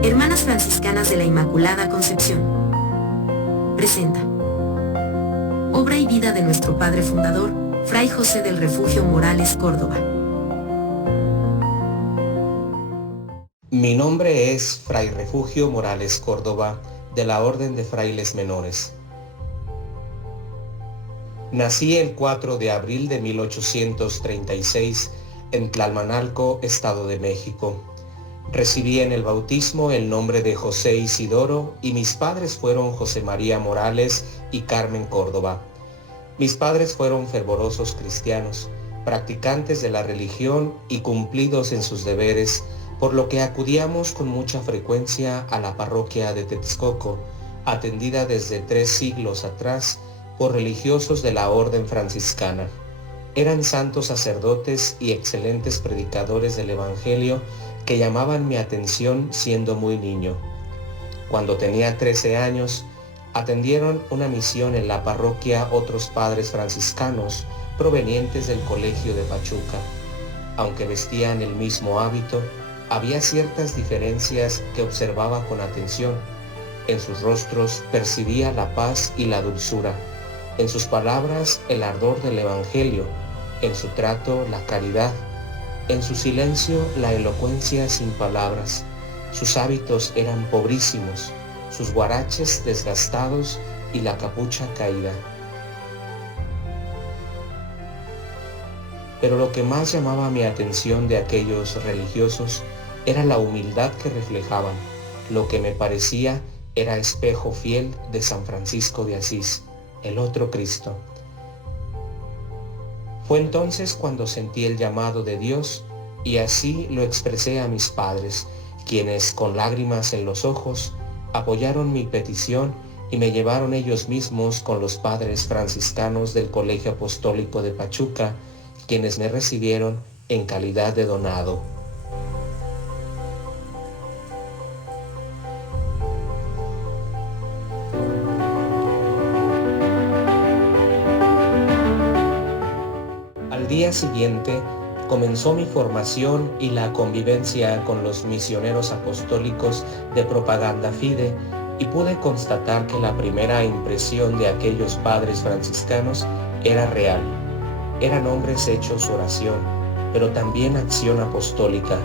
Hermanas Franciscanas de la Inmaculada Concepción presenta obra y vida de nuestro padre fundador, Fray José del Refugio Morales Córdoba. Mi nombre es Fray Refugio Morales Córdoba, de la Orden de Frailes Menores. Nací el 4 de abril de 1836 en Tlalmanalco, Estado de México. Recibí en el bautismo el nombre de José Isidoro y mis padres fueron José María Morales y Carmen Córdoba. Mis padres fueron fervorosos cristianos, practicantes de la religión y cumplidos en sus deberes, por lo que acudíamos con mucha frecuencia a la parroquia de Texcoco, atendida desde 3 siglos atrás por religiosos de la Orden Franciscana. Eran santos sacerdotes y excelentes predicadores del Evangelio que llamaban mi atención siendo muy niño. Cuando tenía 13 años, atendieron una misión en la parroquia otros padres franciscanos provenientes del colegio de Pachuca. Aunque vestían el mismo hábito, había ciertas diferencias que observaba con atención. En sus rostros percibía la paz y la dulzura, en sus palabras el ardor del Evangelio, en su trato la caridad, en su silencio la elocuencia sin palabras. Sus hábitos eran pobrísimos, sus guaraches desgastados y la capucha caída. Pero lo que más llamaba mi atención de aquellos religiosos era la humildad que reflejaban. Lo que me parecía era espejo fiel de San Francisco de Asís, el otro Cristo. Fue entonces cuando sentí el llamado de Dios y así lo expresé a mis padres, quienes con lágrimas en los ojos apoyaron mi petición y me llevaron ellos mismos con los padres franciscanos del Colegio Apostólico de Pachuca, quienes me recibieron en calidad de donado. Al día siguiente comenzó mi formación y la convivencia con los misioneros apostólicos de Propaganda Fide y pude constatar que la primera impresión de aquellos padres franciscanos era real. Eran hombres hechos oración, pero también acción apostólica.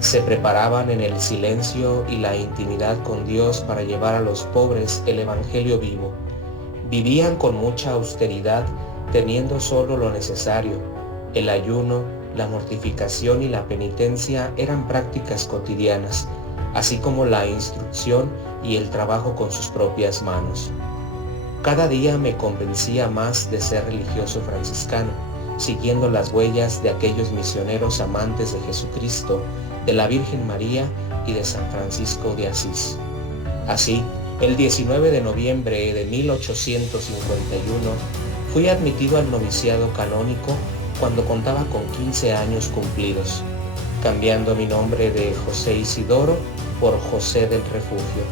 Se preparaban en el silencio y la intimidad con Dios para llevar a los pobres el Evangelio vivo. Vivían con mucha austeridad, teniendo solo lo necesario. El ayuno, la mortificación y la penitencia eran prácticas cotidianas, así como la instrucción y el trabajo con sus propias manos. Cada día me convencía más de ser religioso franciscano, siguiendo las huellas de aquellos misioneros amantes de Jesucristo, de la Virgen María y de San Francisco de Asís. Así, el 19 de noviembre de 1851, fui admitido al noviciado canónico cuando contaba con 15 años cumplidos, cambiando mi nombre de José Isidoro por José del Refugio,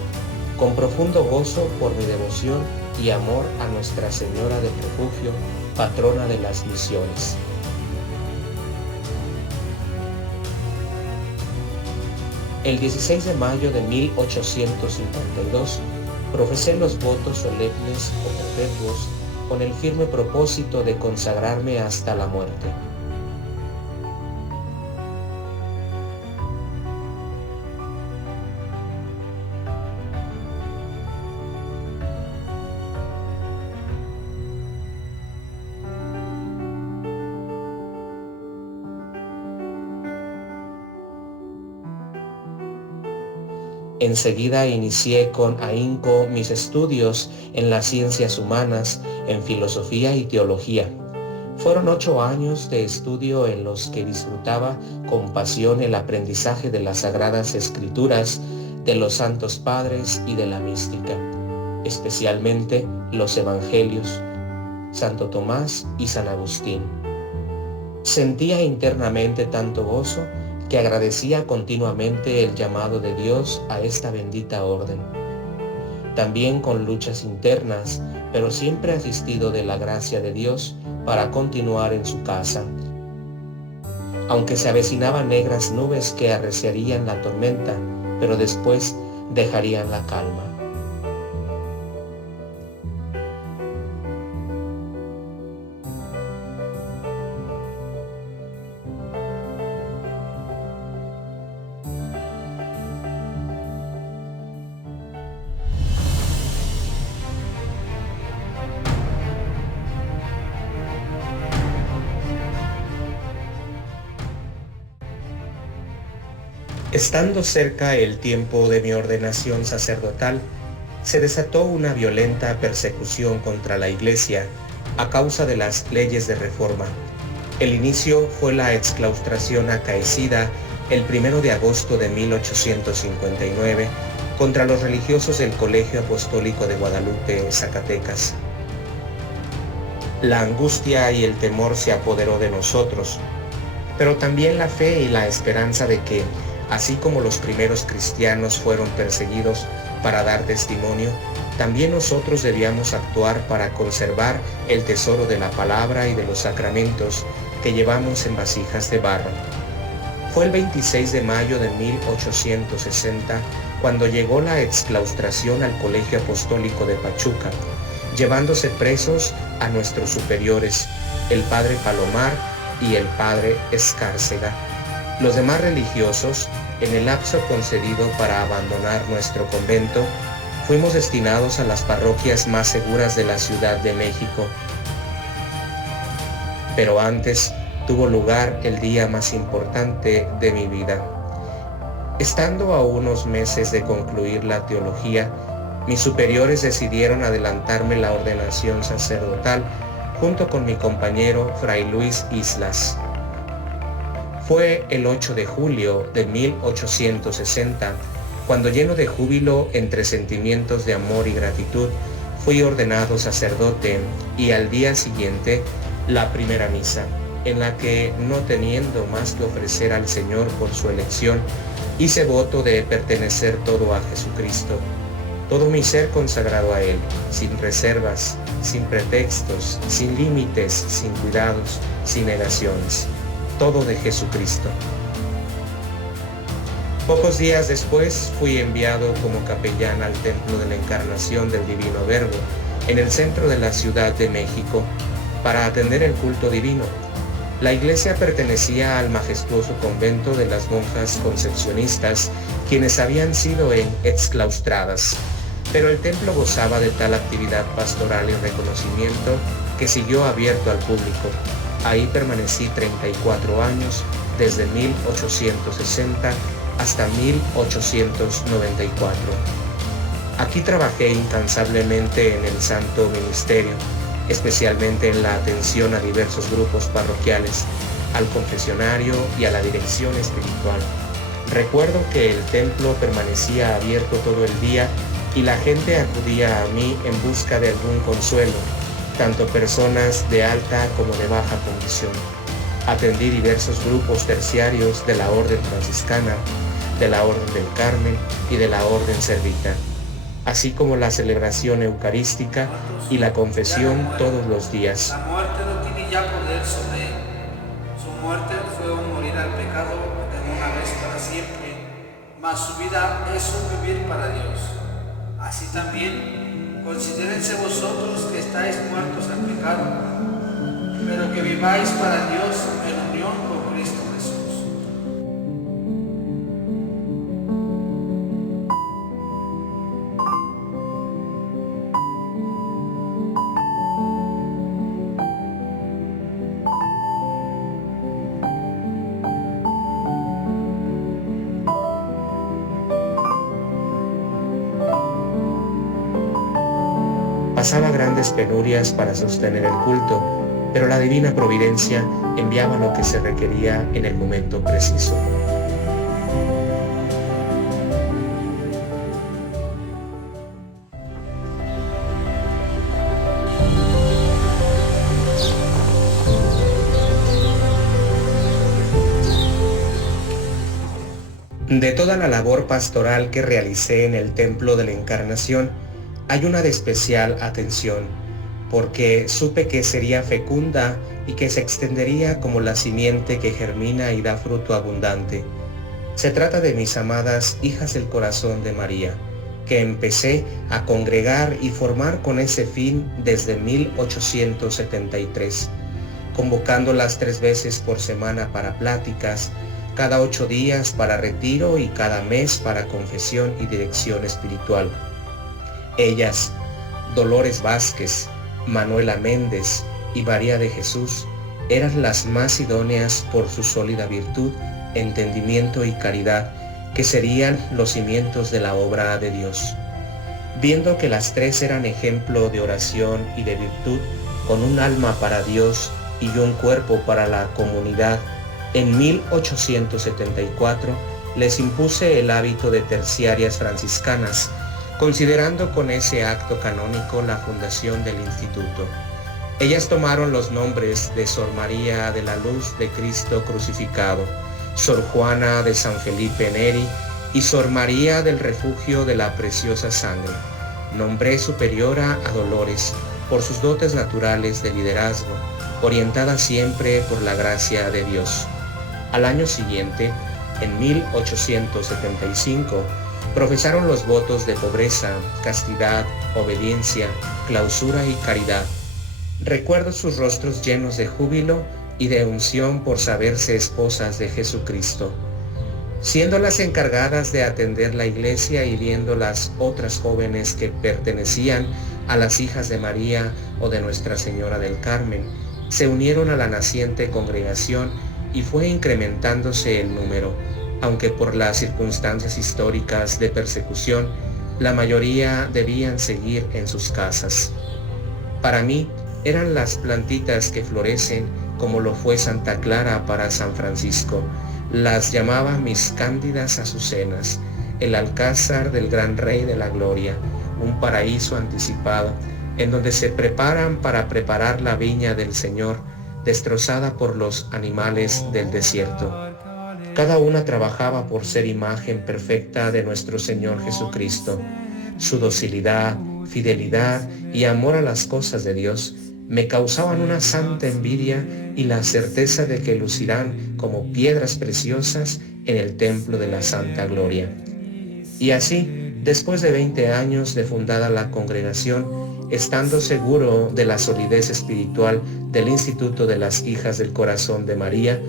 con profundo gozo por mi devoción y amor a Nuestra Señora del Refugio, patrona de las misiones. El 16 de mayo de 1852, profesé los votos solemnes o perpetuos con el firme propósito de consagrarme hasta la muerte. Enseguida inicié con ahínco mis estudios en las ciencias humanas, en filosofía y teología. Fueron 8 años de estudio en los que disfrutaba con pasión el aprendizaje de las Sagradas Escrituras, de los Santos Padres y de la mística, especialmente los Evangelios, Santo Tomás y San Agustín. Sentía internamente tanto gozo que agradecía continuamente el llamado de Dios a esta bendita orden. También con luchas internas, pero siempre asistido de la gracia de Dios para continuar en su casa. Aunque se avecinaban negras nubes que arreciarían la tormenta, pero después dejarían la calma. Estando cerca el tiempo de mi ordenación sacerdotal, se desató una violenta persecución contra la Iglesia a causa de las leyes de reforma. El inicio fue la exclaustración acaecida el 1 de agosto de 1859 contra los religiosos del Colegio Apostólico de Guadalupe, Zacatecas. La angustia y el temor se apoderó de nosotros, pero también la fe y la esperanza de que, así como los primeros cristianos fueron perseguidos para dar testimonio, también nosotros debíamos actuar para conservar el tesoro de la palabra y de los sacramentos que llevamos en vasijas de barro. Fue el 26 de mayo de 1860 cuando llegó la exclaustración al Colegio Apostólico de Pachuca, llevándose presos a nuestros superiores, el padre Palomar y el padre Escárcega. Los demás religiosos, en el lapso concedido para abandonar nuestro convento, fuimos destinados a las parroquias más seguras de la Ciudad de México. Pero antes tuvo lugar el día más importante de mi vida. Estando a unos meses de concluir la teología, mis superiores decidieron adelantarme la ordenación sacerdotal junto con mi compañero Fray Luis Islas. Fue el 8 de julio de 1860, cuando lleno de júbilo entre sentimientos de amor y gratitud, fui ordenado sacerdote y al día siguiente la primera misa, en la que, no teniendo más que ofrecer al Señor por su elección, hice voto de pertenecer todo a Jesucristo, todo mi ser consagrado a Él, sin reservas, sin pretextos, sin límites, sin cuidados, sin negaciones. Todo de Jesucristo. Pocos días después fui enviado como capellán al Templo de la Encarnación del Divino Verbo, en el centro de la Ciudad de México, para atender el culto divino. La iglesia pertenecía al majestuoso convento de las monjas concepcionistas, quienes habían sido exclaustradas, pero el templo gozaba de tal actividad pastoral y reconocimiento que siguió abierto al público. Ahí permanecí 34 años, desde 1860 hasta 1894. Aquí trabajé incansablemente en el santo ministerio, especialmente en la atención a diversos grupos parroquiales, al confesionario y a la dirección espiritual. Recuerdo que el templo permanecía abierto todo el día y la gente acudía a mí en busca de algún consuelo, tanto personas de alta como de baja condición. Atendí diversos grupos terciarios de la Orden Franciscana, de la Orden del Carmen y de la Orden Servita, así como la celebración eucarística y la confesión todos los días. La muerte no tiene ya poder sobre él. Su muerte fue un morir al pecado de una vez para siempre, mas su vida es un vivir para Dios. Así también, considérense vosotros que estáis muertos al pecado, pero que viváis para Dios en unión con Cristo Jesús. Pasaba grandes penurias para sostener el culto, pero la divina providencia enviaba lo que se requería en el momento preciso. De toda la labor pastoral que realicé en el Templo de la Encarnación, hay una de especial atención, porque supe que sería fecunda y que se extendería como la simiente que germina y da fruto abundante. Se trata de mis amadas hijas del corazón de María, que empecé a congregar y formar con ese fin desde 1873, convocándolas 3 veces por semana para pláticas, cada 8 días para retiro y cada mes para confesión y dirección espiritual. Ellas, Dolores Vázquez, Manuela Méndez y María de Jesús, eran las más idóneas por su sólida virtud, entendimiento y caridad, que serían los cimientos de la obra de Dios. Viendo que las 3 eran ejemplo de oración y de virtud, con un alma para Dios y un cuerpo para la comunidad, en 1874 les impuse el hábito de terciarias franciscanas, considerando con ese acto canónico la fundación del instituto. Ellas tomaron los nombres de Sor María de la Luz de Cristo Crucificado, Sor Juana de San Felipe Neri y Sor María del Refugio de la Preciosa Sangre. Nombré superiora a Dolores por sus dotes naturales de liderazgo, orientada siempre por la gracia de Dios. Al año siguiente, en 1875, profesaron los votos de pobreza, castidad, obediencia, clausura y caridad. Recuerdo sus rostros llenos de júbilo y de unción por saberse esposas de Jesucristo. Siendo las encargadas de atender la iglesia y viendo las otras jóvenes que pertenecían a las hijas de María o de Nuestra Señora del Carmen, se unieron a la naciente congregación y fue incrementándose el número, aunque por las circunstancias históricas de persecución, la mayoría debían seguir en sus casas. Para mí, eran las plantitas que florecen, como lo fue Santa Clara para San Francisco. Las llamaba mis cándidas azucenas, el alcázar del gran Rey de la Gloria, un paraíso anticipado, en donde se preparan para preparar la viña del Señor, destrozada por los animales del desierto. Cada una trabajaba por ser imagen perfecta de nuestro Señor Jesucristo. Su docilidad, fidelidad y amor a las cosas de Dios me causaban una santa envidia y la certeza de que lucirán como piedras preciosas en el templo de la Santa Gloria. Y así, después de 20 años de fundada la congregación, estando seguro de la solidez espiritual del Instituto de las Hijas del Corazón de María,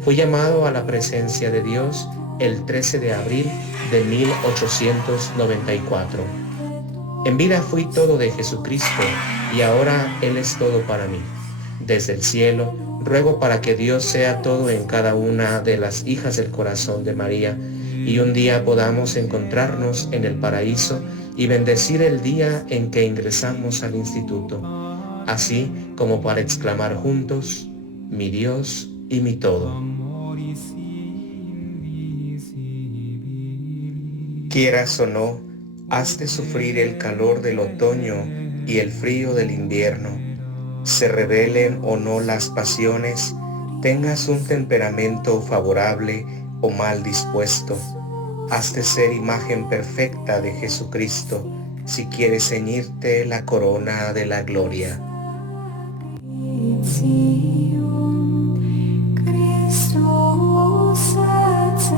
fui llamado a la presencia de Dios el 13 de abril de 1894. En vida fui todo de Jesucristo y ahora Él es todo para mí. Desde el cielo, ruego para que Dios sea todo en cada una de las hijas del corazón de María y un día podamos encontrarnos en el paraíso y bendecir el día en que ingresamos al instituto, así como para exclamar juntos, mi Dios y mi todo. Quieras o no, has de sufrir el calor del otoño y el frío del invierno. Se rebelen o no las pasiones, tengas un temperamento favorable o mal dispuesto. Has de ser imagen perfecta de Jesucristo si quieres ceñirte la corona de la gloria. Cristo sacerdote.